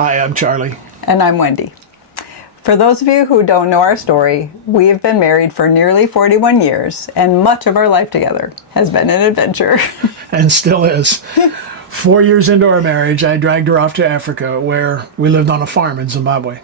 Hi, I'm Charlie. And I'm Wendy. For those of you who don't know our story, we have been married for nearly 41 years, and much of our life together has been an adventure. And still is. 4 years into our marriage, I dragged her off to Africa, where we lived on a farm in Zimbabwe.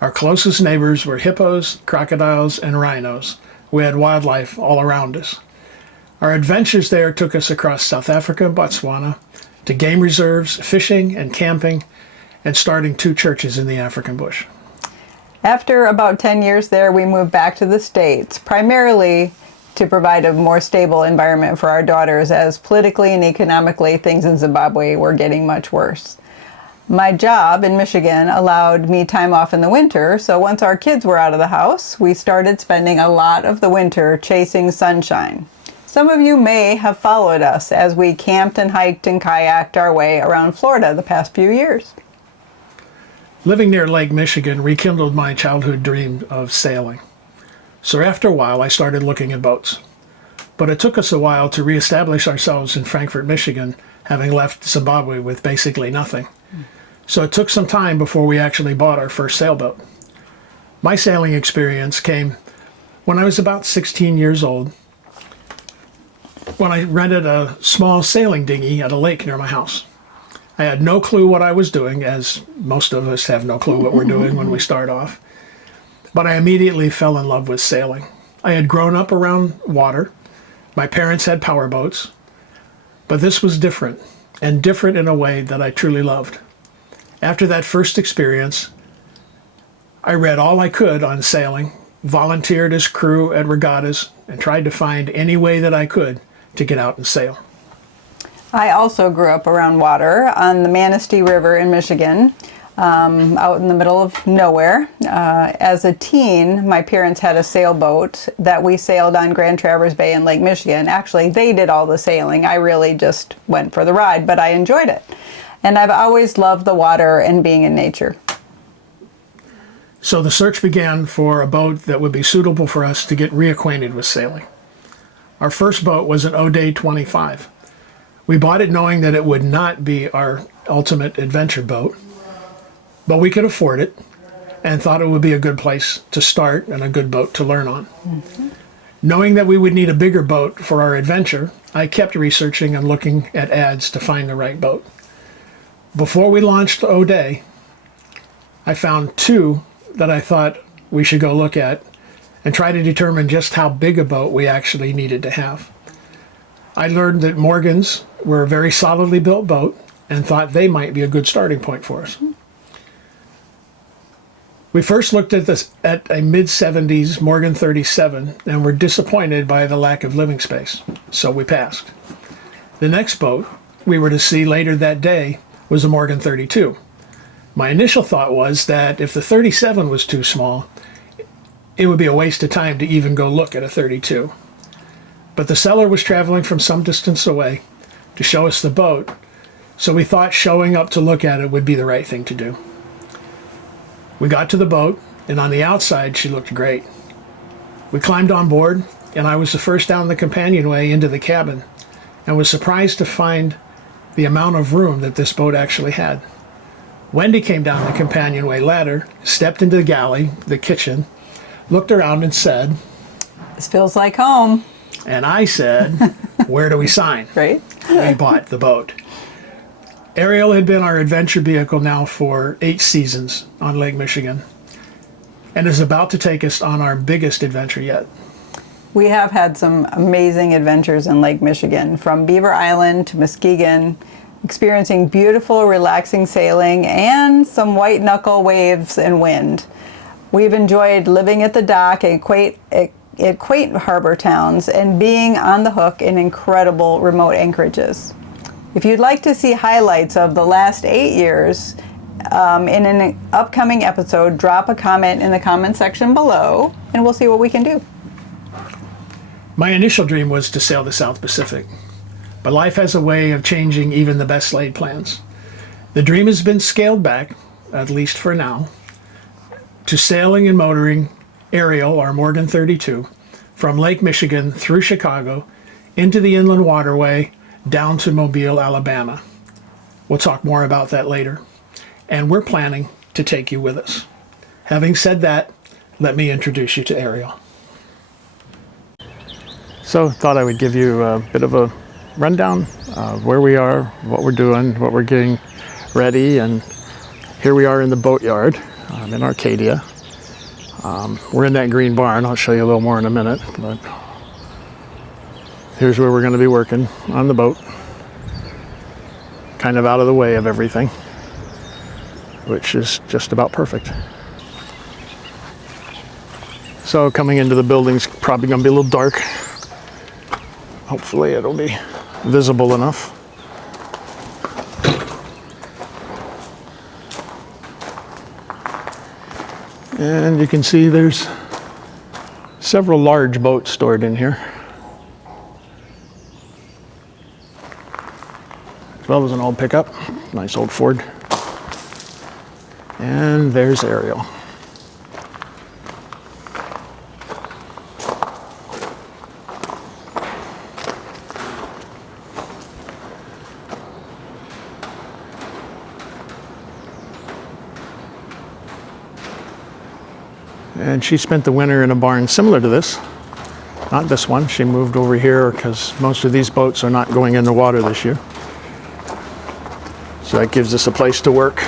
Our closest neighbors were hippos, crocodiles, and rhinos. We had wildlife all around us. Our adventures there took us across South Africa and Botswana, to game reserves, fishing and camping, and starting 2 churches in the African bush. After about 10 years there, we moved back to the States, primarily to provide a more stable environment for our daughters, as politically and economically things in Zimbabwe were getting much worse. My job in Michigan allowed me time off in the winter, so once our kids were out of the house, we started spending a lot of the winter chasing sunshine. Some of you may have followed us as we camped and hiked and kayaked our way around Florida the past few years. Living near Lake Michigan rekindled my childhood dream of sailing. So after a while, I started looking at boats. But it took us a while to reestablish ourselves in Frankfort, Michigan, having left Zimbabwe with basically nothing. So it took some time before we actually bought our first sailboat. My sailing experience came when I was about 16 years old, when I rented a small sailing dinghy at a lake near my house. I had no clue what I was doing, as most of us have no clue what we're doing when we start off. But I immediately fell in love with sailing. I had grown up around water. My parents had power boats. But this was different, and different in a way that I truly loved. After that first experience, I read all I could on sailing, volunteered as crew at regattas, and tried to find any way that I could to get out and sail. I also grew up around water on the Manistee River in Michigan, out in the middle of nowhere. As a teen, my parents had a sailboat that we sailed on Grand Traverse Bay in Lake Michigan. Actually, they did all the sailing. I really just went for the ride, but I enjoyed it. And I've always loved the water and being in nature. So the search began for a boat that would be suitable for us to get reacquainted with sailing. Our first boat was an O'Day 25. We bought it knowing that it would not be our ultimate adventure boat, but we could afford it and thought it would be a good place to start and a good boat to learn on. Mm-hmm. Knowing that we would need a bigger boat for our adventure, I kept researching and looking at ads to find the right boat. Before we launched O'Day, I found 2 that I thought we should go look at and try to determine just how big a boat we actually needed to have. I learned that Morgans were a very solidly built boat and thought they might be a good starting point for us. We first looked at a mid-70s Morgan 37 and were disappointed by the lack of living space, so we passed. The next boat we were to see later that day was a Morgan 32. My initial thought was that if the 37 was too small, it would be a waste of time to even go look at a 32. But the seller was traveling from some distance away to show us the boat, so we thought showing up to look at it would be the right thing to do. We got to the boat, and on the outside she looked great. We climbed on board, and I was the first down the companionway into the cabin, and was surprised to find the amount of room that this boat actually had. Wendy came down the companionway ladder, stepped into the galley, the kitchen, looked around and said, "This feels like home." And I said, "Where do we sign?" Right? We bought the boat. Ariel had been our adventure vehicle now for 8 seasons on Lake Michigan and is about to take us on our biggest adventure yet. We have had some amazing adventures in Lake Michigan, from Beaver Island to Muskegon, experiencing beautiful, relaxing sailing and some white-knuckle waves and wind. We've enjoyed living at the dock at quaint harbor towns and being on the hook in incredible remote anchorages. If you'd like to see highlights of the last 8 years in an upcoming episode, drop a comment in the comment section below and we'll see what we can do. My initial dream was to sail the South Pacific, but life has a way of changing even the best laid plans. The dream has been scaled back, at least for now, to sailing and motoring Ariel, our Morgan 32, from Lake Michigan through Chicago into the Inland Waterway down to Mobile, Alabama. We'll talk more about that later. and we're planning to take you with us. Having said that, let me introduce you to Ariel. So thought I would give you a bit of a rundown of where we are, what we're doing, what we're getting ready, and here we are in the boatyard in Arcadia. We're in that green barn. I'll show you a little more in a minute, but here's where we're going to be working on the boat, kind of out of the way of everything, which is just about perfect. So coming into the building's probably going to be a little dark. Hopefully it'll be visible enough. And you can see there's several large boats stored in here, as well as an old pickup, nice old Ford. And there's Ariel. And she spent the winter in a barn similar to this. Not this one. She moved over here because most of these boats are not going in the water this year. So that gives us a place to work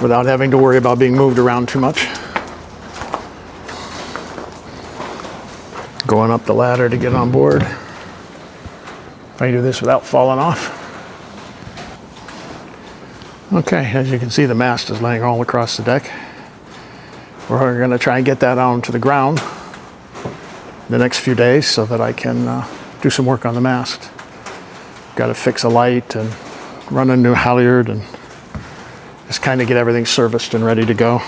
without having to worry about being moved around too much. Going up the ladder to get on board. If I do this without falling off. Okay, as you can see, the mast is laying all across the deck. We're going to try and get that onto the ground the next few days so that I can do some work on the mast. Got to fix a light and run a new halyard and just kind of get everything serviced and ready to go.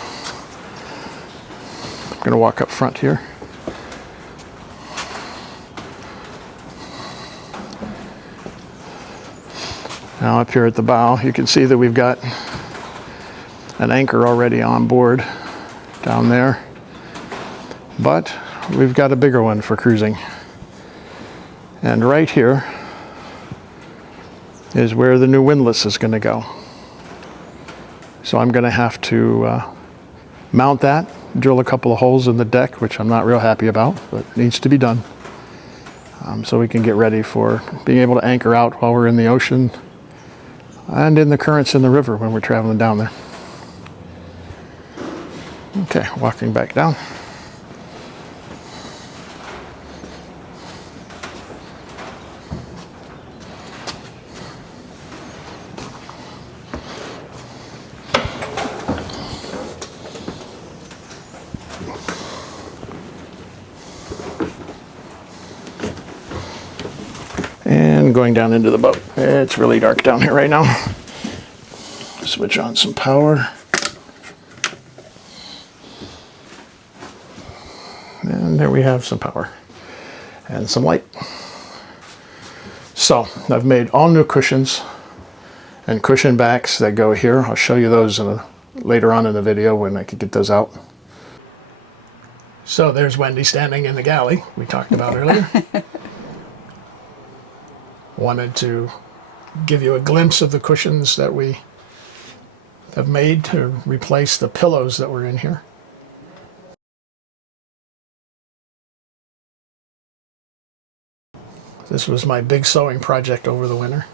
I'm going to walk up front here. Now up here at the bow, you can see that we've got an anchor already on board down there, but we've got a bigger one for cruising. And right here is where the new windlass is going to go. So I'm going to have to mount that, drill a couple of holes in the deck, which I'm not real happy about, but it needs to be done. So we can get ready for being able to anchor out while we're in the ocean and in the currents in the river when we're traveling down there. Okay, walking back down. And going down into the boat. It's really dark down here right now. Switch on some power. And there we have some power and some light. So I've made all new cushions and cushion backs that go here. I'll show you those later on in the video when I can get those out. So there's Wendy standing in the galley we talked about earlier. Wanted to give you a glimpse of the cushions that we have made to replace the pillows that were in here. This was my big sewing project over the winter.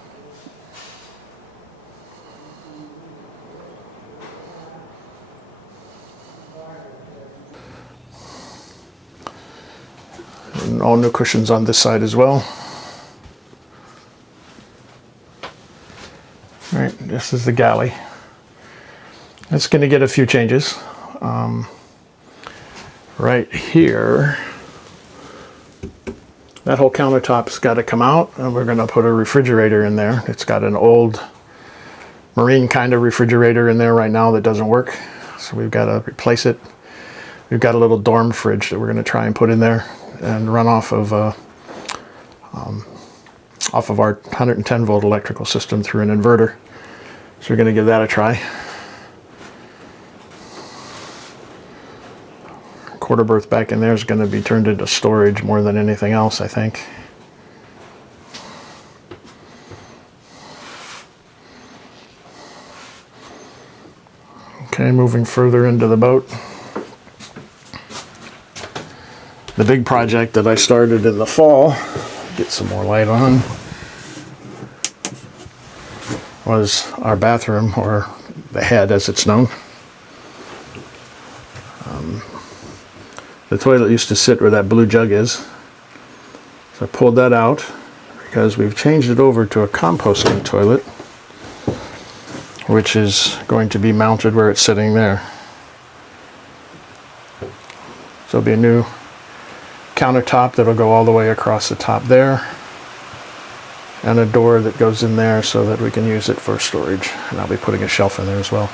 And all new cushions on this side as well. All right, this is the galley. It's going to get a few changes. Right here, that whole countertop's got to come out, and we're going to put a refrigerator in there. It's got an old marine kind of refrigerator in there right now that doesn't work, so we've got to replace it. We've got a little dorm fridge that we're going to try and put in there and run off of our 110 volt electrical system through an inverter. So we're going to give that a try. Quarter berth back in there is going to be turned into storage more than anything else, I think. Okay, moving further into the boat. The big project that I started in the fall, get some more light on, was our bathroom, or the head as it's known. The toilet used to sit where that blue jug is. So I pulled that out because we've changed it over to a composting toilet, which is going to be mounted where it's sitting there. So it'll be a new countertop that'll go all the way across the top there, and a door that goes in there so that we can use it for storage. And I'll be putting a shelf in there as well.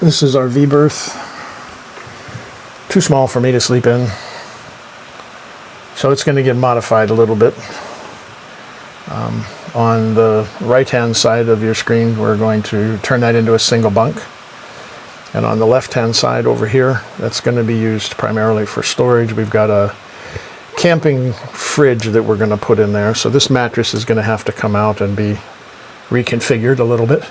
This is our V-berth. Too small for me to sleep in, so it's going to get modified a little bit. On the right-hand side of your screen, we're going to turn that into a single bunk. And on the left-hand side over here, that's going to be used primarily for storage. We've got a camping fridge that we're going to put in there. So this mattress is going to have to come out and be reconfigured a little bit.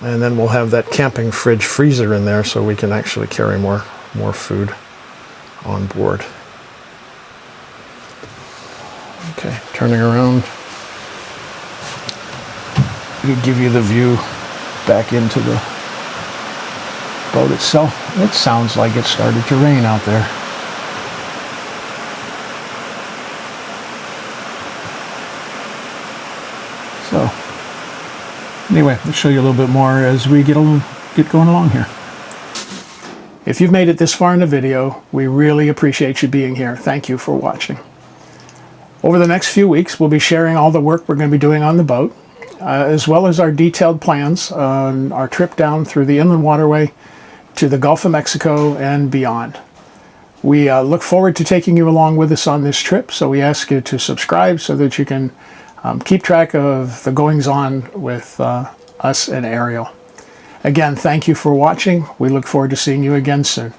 And then we'll have that camping fridge freezer in there so we can actually carry more food on board. Okay, turning around. We give you the view back into the boat itself. It sounds like it started to rain out there. So anyway, I'll show you a little bit more as we get going along here. If you've made it this far in the video, we really appreciate you being here. Thank you for watching. Over the next few weeks, we'll be sharing all the work we're going to be doing on the boat, as well as our detailed plans on our trip down through the Inland Waterway to the Gulf of Mexico and beyond. We look forward to taking you along with us on this trip, so we ask you to subscribe so that you can keep track of the goings-on with us and Ariel. Again, thank you for watching. We look forward to seeing you again soon.